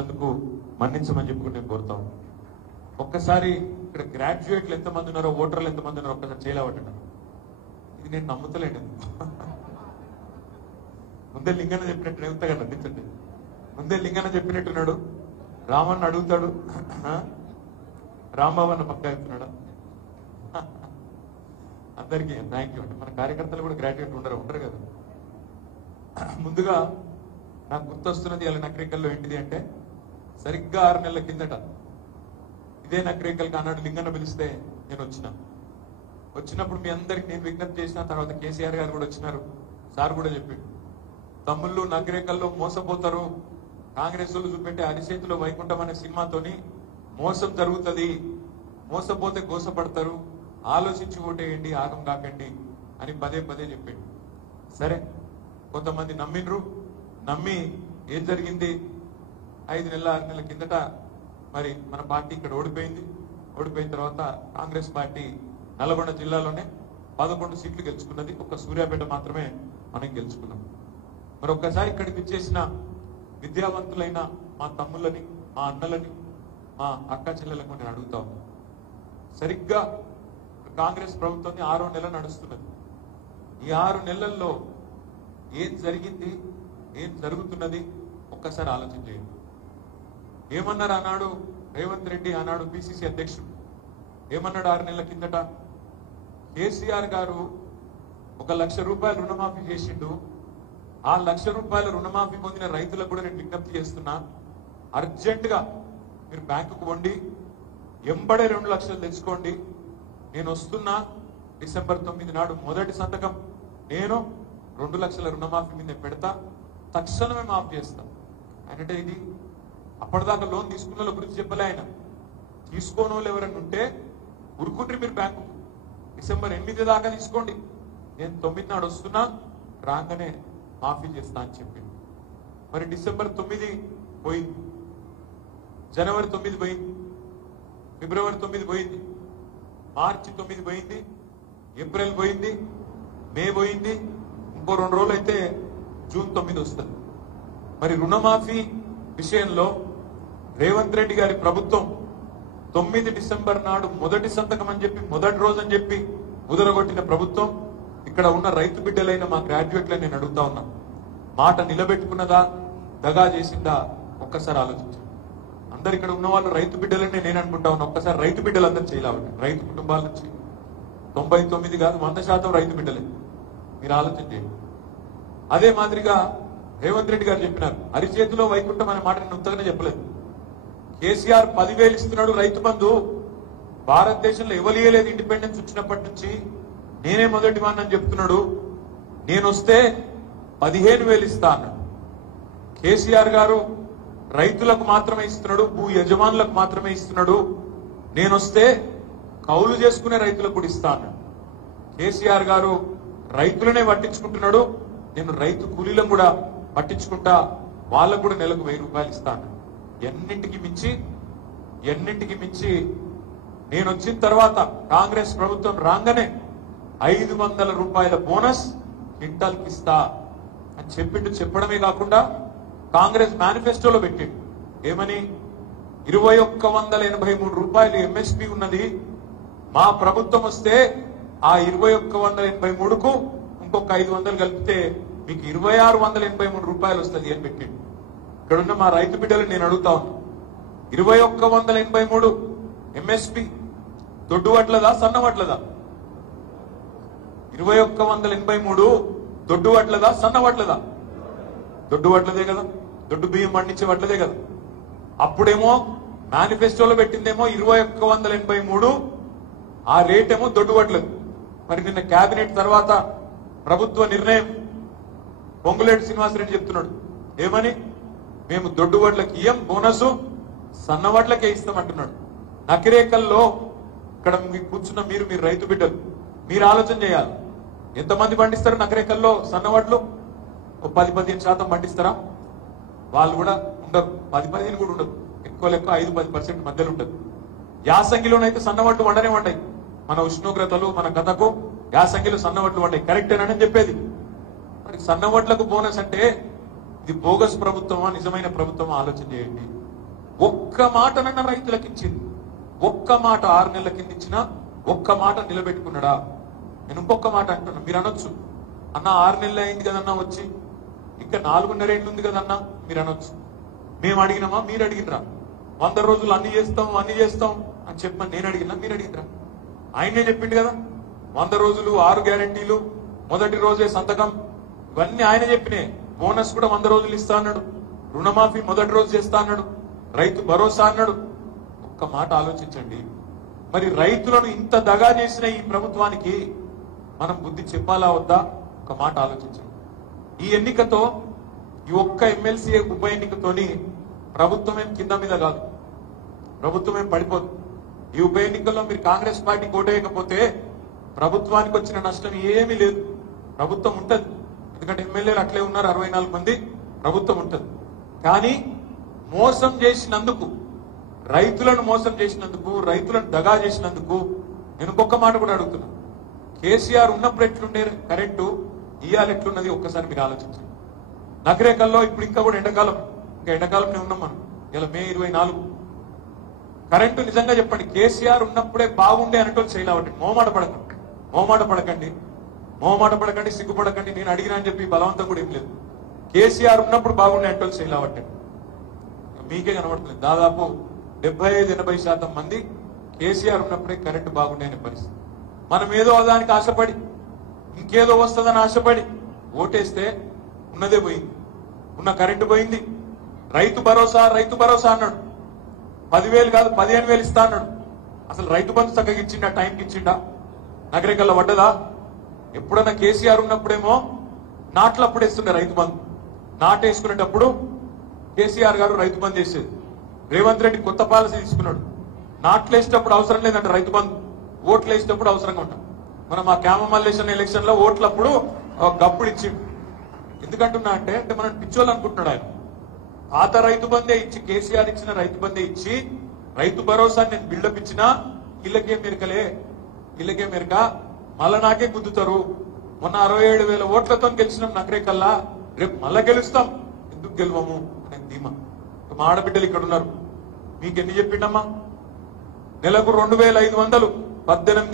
ఇచ్చినందుకు మన్నించమని చెప్పుకుంటే నేను కోరుతాం. ఒక్కసారి ఇక్కడ గ్రాడ్యుయేట్లు ఎంతమంది ఉన్నారో, ఓటర్లు ఎంతమంది ఉన్నారో ఒక్కసారి చేయలేవటండి. ఇది నేను నమ్ముతలేను. ముందే లింగన్న చెప్పినట్టు ఎంతగా నమ్మించండి. ముందే లింగన్న చెప్పినట్టున్నాడు, రామన్న అడుగుతాడు, రాంబాబు అన్న పక్క చెప్తున్నాడు. అందరికీ థ్యాంక్ యూ అండి. మన కార్యకర్తలు కూడా గ్రాడ్యుయేట్ ఉంటారు కదా. ముందుగా నాకు గుర్తొస్తున్నది అలా నకరికల్లో ఏంటిది అంటే, సరిగ్గా 6 నెలల కిందట ఇదే నకరికల్కి ఆనాడు లింగన్న పిలిస్తే నేను వచ్చినప్పుడు మీ అందరికి నేను విజ్ఞప్తి చేసిన తర్వాత కేసీఆర్ గారు కూడా వచ్చినారు. సార్ కూడా చెప్పిండు, తమ్ముళ్ళు నకరికల్లో మోసపోతారు, కాంగ్రెస్ వాళ్ళు చూపెట్టే అరిచేతిలో వైకుంఠం అనే సినిమాతోని మోసం జరుగుతుంది, మోసపోతే గోసపడతారు, ఆలోచించి ఓటేయండి, ఆగం కాకండి అని పదే పదే చెప్పిండు. సరే, కొంతమంది నమ్మి ఏం జరిగింది, 5 నెలల 6 నెలల కిందట మరి మన పార్టీ ఇక్కడ ఓడిపోయిన తర్వాత కాంగ్రెస్ పార్టీ నల్గొండ జిల్లాలోనే 11 సీట్లు గెలుచుకున్నది. ఒక్క సూర్యాపేట మాత్రమే మనం గెలుచుకున్నాం. మరి ఒక్కసారి ఇక్కడికి వచ్చేసిన విద్యావంతులైన మా తమ్ముళ్ళని, మా అన్నలని, మా అక్క చెల్లెలకు నేను అడుగుతా ఉన్నా, సరిగ్గా కాంగ్రెస్ ప్రభుత్వాన్ని 6వ నెల నడుస్తున్నది. ఈ 6 నెలల్లో ఏం జరిగింది, ఏం జరుగుతున్నది ఒక్కసారి ఆలోచన చేయండి. ఏమన్నారు ఆనాడు రేవంత్ రెడ్డి, ఆనాడు పిసిసి అధ్యక్షుడు ఏమన్నాడు 6 నెలల కిందట? కేసీఆర్ గారు 1 లక్ష రూపాయలు రుణమాఫీ చేసిండు. ఆ 1 లక్ష రూపాయల రుణమాఫీ పొందిన రైతులకు కూడా నేను విజ్ఞప్తి చేస్తున్నా, అర్జెంటుగా మీరు బ్యాంకుకు వండి ఎంబడే 2 లక్షలు తెచ్చుకోండి. నేను వస్తున్నా, డిసెంబర్ 9 నాడు మొదటి సంతకం నేను 2 లక్షల రుణమాఫీ మీద పెడతా, తక్షణమే మాఫ్ చేస్తా. అంటే ఇది అప్పటిదాకా లోన్ తీసుకున్న వాళ్ళ గురించి చెప్పలే ఆయన. తీసుకోని వాళ్ళు ఎవరైనా ఉంటే ఉరుకుండ్రి మీరు బ్యాంకు, డిసెంబర్ 8 దాకా తీసుకోండి, నేను 9 నాడు వస్తున్నా, రాగానే మాఫీ చేస్తా అని చెప్పింది. మరి డిసెంబర్ 9 పోయింది, జనవరి 9 పోయింది, ఫిబ్రవరి 9 పోయింది, మార్చి 9 పోయింది, ఏప్రిల్ పోయింది, మే పోయింది, ఇంకో 2 రోజులు అయితే జూన్ 9 వస్తుంది. మరి రుణమాఫీ విషయంలో రేవంత్ రెడ్డి గారి ప్రభుత్వం 9 డిసెంబర్ నాడు మొదటి సంతకం అని చెప్పి, మొదటి రోజు అని చెప్పి ముదరగొట్టిన ప్రభుత్వం ఇక్కడ ఉన్న రైతు బిడ్డలైన మా గ్రాడ్యుయేట్లని నేను అడుగుతా ఉన్నా, మాట నిలబెట్టుకున్నదా, దగా చేసిందా ఒక్కసారి ఆలోచించండి. అందరు ఇక్కడ ఉన్న వాళ్ళు రైతు బిడ్డలని నేను అనుకుంటా ఉన్నా. ఒక్కసారి రైతు బిడ్డలందరూ చేయలేవండి. రైతు కుటుంబాల నుంచి 99 కాదు 100% రైతు బిడ్డలే. మీరు ఆలోచన చేయండి. అదే మాదిరిగా రేవంత్ రెడ్డి గారు చెప్పినారు, అరిచేతిలో వైకుంఠం అనే మాట నేను ఉత్తగానే చెప్పలేదు. కేసీఆర్ 10,000 ఇస్తున్నాడు రైతు బంధు, భారతదేశంలో ఇవ్వలేదు ఇండిపెండెన్స్ వచ్చినప్పటి నుంచి, నేనే మొదటి వాడిని చెప్తున్నాడు. నేను వస్తే 15,000 ఇస్తా అన్నాడు. కేసీఆర్ గారు రైతులకు మాత్రమే ఇస్తున్నాడు, భూ యజమానులకు మాత్రమే ఇస్తున్నాడు, నేను వస్తే కౌలు చేసుకునే రైతులకు కూడా ఇస్తా అన్నాడు. కేసీఆర్ గారు రైతులనే పట్టించుకుంటున్నాడు, నేను రైతు కూలీలను కూడా పట్టించుకుంటా, వాళ్ళకు కూడా నెలకు 1000 రూపాయలు ఇస్తా అన్నాడు. ఎన్నింటికి మించి నేను వచ్చిన తర్వాత కాంగ్రెస్ ప్రభుత్వం రాగానే 500 రూపాయల బోనస్ క్వింటాల్కి ఇస్తా అని చెప్పడమే కాకుండా కాంగ్రెస్ మేనిఫెస్టోలో పెట్టిండు. ఏమని? 2183 రూపాయలు ఎంఎస్పీ ఉన్నది, మా ప్రభుత్వం వస్తే ఆ 2183కు ఇంకొక 500 కలిపితే మీకు 2683 రూపాయలు వస్తుంది అని పెట్టిండు. ఇక్కడున్న మా రైతు బిడ్డలు నేను అడుగుతా ఉన్నా, 2183 ఎంఎస్పీ దొడ్డు వడ్లదా, సన్న వడ్లదా? 2183 దొడ్డు వడ్లదా, సన్న వడ్లదా? దొడ్డు వడ్లదే కదా, దొడ్డు బియ్యం పండించే వడ్లదే కదా. అప్పుడేమో మేనిఫెస్టోలో పెట్టిందేమో 2183, ఆ రేట్ ఏమో దొడ్డు వడ్లది. మరి నిన్న కేబినెట్ తర్వాత ప్రభుత్వ నిర్ణయం, పొంగులేటి శ్రీనివాసరెడ్డి చెప్తున్నాడు ఏమని, మేము దొడ్డు వడ్లకి ఇయ్యం బోనసు, సన్న వడ్లకే ఇస్తామంటున్నాడు. నకిరేకల్లో ఇక్కడ కూర్చున్న మీరు రైతు బిడ్డలు, మీరు ఆలోచన చేయాలి. ఎంతమంది పండిస్తారు నకిరేకల్లో సన్న వడ్లు? 10-15% పండిస్తారా? వాళ్ళు కూడా ఉండరు, 10-15 కూడా ఉండదు, ఎక్కువ లెక్క 5-10% మధ్యలో ఉంటుంది. యాసంగిలోనైతే సన్న వడ్లు వండనే వండాయి. మన ఉష్ణోగ్రతలు మన కథకు యాసంగిలో సన్న వడ్లు వండాయి, కరెక్టేనని చెప్పేది. మరి సన్న వడ్లకు బోనస్ అంటే ఇది బోగస్ ప్రభుత్వమా నిజమైన ప్రభుత్వమా ఆలోచన చేయండి. ఒక్క మాటనన్న రైతులకు ఇచ్చింది, ఒక్క మాట 6 నెలల కింద ఇచ్చిన ఒక్క మాట నిలబెట్టుకున్నాడా? నేను ఇంకొక మాట అంటున్నా, మీరు అనొచ్చు అన్న 6 నెలలు అయింది కదన్నా వచ్చి, ఇంకా 4.5 ఏళ్ళు ఉంది కదన్నా మీరు అనొచ్చు. మేము అడిగినామా? మీరు అడిగినరా? 100 రోజులు అన్ని చేస్తాం అని చెప్పమని నేను అడిగినా? మీరు అడిగినరా? ఆయనే చెప్పిండు కదా 100 రోజులు 6 గ్యారెంటీలు, మొదటి రోజే సంతకం, ఇవన్నీ ఆయన చెప్పినాయి. బోనస్ కూడా 100 రోజులు ఇస్తా అన్నాడు, రుణమాఫీ మొదటి రోజు చేస్తా అన్నాడు, రైతు భరోసా అన్నాడు. ఒక్క మాట ఆలోచించండి. మరి రైతులను ఇంత దగా చేసిన ఈ ప్రభుత్వానికి మనం బుద్ధి చెప్పాలా వద్దా? ఒక మాట ఆలోచించండి. ఈ ఎన్నికతో, ఈ ఒక్క ఎమ్మెల్సీ ఉప ఎన్నికతోని ప్రభుత్వం ఏం కింద మీద కాదు, ప్రభుత్వం ఏం పడిపోదు. ఈ ఉప ఎన్నికల్లో మీరు కాంగ్రెస్ పార్టీ ఓటేయకపోతే ప్రభుత్వానికి వచ్చిన నష్టం ఏమీ లేదు, ప్రభుత్వం ఉంటది. ఎందుకంటే ఎమ్మెల్యేలు అట్లే ఉన్నారు 64 మంది, ప్రభుత్వం ఉంటది. కానీ మోసం చేసినందుకు, రైతులను మోసం చేసినందుకు, రైతులను దగా చేసినందుకు నేను ఇంకొక మాట కూడా అడుగుతున్నా. కేసీఆర్ ఉన్నప్పుడు ఎట్లుండే కరెంటు, ఇవాళ ఎట్లున్నది ఒక్కసారి మీరు ఆలోచించండి. నగరేకల్లో ఇప్పుడు ఇంకా కూడా ఎండాకాలం, ఇంకా ఎండాకాలంలో ఉన్నాం మనం. ఇలా మే 24. కరెంటు నిజంగా చెప్పండి, కేసీఆర్ ఉన్నప్పుడే బాగుండే అనేటోళ్ళు చేయలేవటండి. మోమాట పడకండి, సిగ్గుపడకండి. నేను అడిగినా అని చెప్పి బలవంతం కూడా ఏం లేదు. కేసీఆర్ ఉన్నప్పుడు బాగుండే అనేటోళ్ళు చేయలేవటండి. మీకే కనబడుతుంది. దాదాపు 75-80% మంది కేసీఆర్ ఉన్నప్పుడే కరెంటు బాగుండే అనే పరిస్థితి. మనం ఏదో దానికి ఆశపడి, ఇంకేదో వస్తుందని ఆశపడి ఓటేస్తే ఉన్నదే పోయింది, ఉన్న కరెంటు పోయింది. రైతు భరోసా అన్నాడు, 10,000 కాదు 15,000 ఇస్తా అన్నాడు. అసలు రైతు బంధు చక్కగా ఇచ్చిండా? టైంకి ఇచ్చిండా? నగరికల్లా పడ్డదా? ఎప్పుడన్నా కేసీఆర్ ఉన్నప్పుడేమో నాట్లు అప్పుడు వేస్తుండే రైతు బంధు. నాటేసుకునేటప్పుడు కేసీఆర్ గారు రైతు బంధు వేసేది. రేవంత్ రెడ్డి కొత్త పాలసీ తీసుకున్నాడు, నాట్లు వేసేటప్పుడు అవసరం లేదంట రైతు బంధు, ఓట్లు వేసేటప్పుడు అవసరంగా ఉంటాం. మనం ఆ క్యామమల్లేషన్ ఎలక్షన్ లో ఓట్లప్పుడు గప్పుడు ఇచ్చిండు. ఎందుకంటున్నా అంటే మనం పిచ్చోళ్ళు అనుకుంటున్నాడు ఆయన. పాత రైతు బందే ఇచ్చి, కేసీఆర్ ఇచ్చిన రైతు బందే ఇచ్చి, రైతు భరోసా నేను బిల్డప్ ఇచ్చినా ఇళ్ళకే మెరక మళ్ళా నాకే గుద్దుతారు. మొన్న 67,000 ఓట్లతో గెలిచినాం నగరేకల్లా, రేపు మళ్ళా గెలుస్తాం, ఎందుకు గెలవము అనే ధీమా. మా ఆడబిడ్డలు ఇక్కడ ఉన్నారు, మీకు ఎన్ని చెప్పిండమ్మా? నెలకు 2,500, 18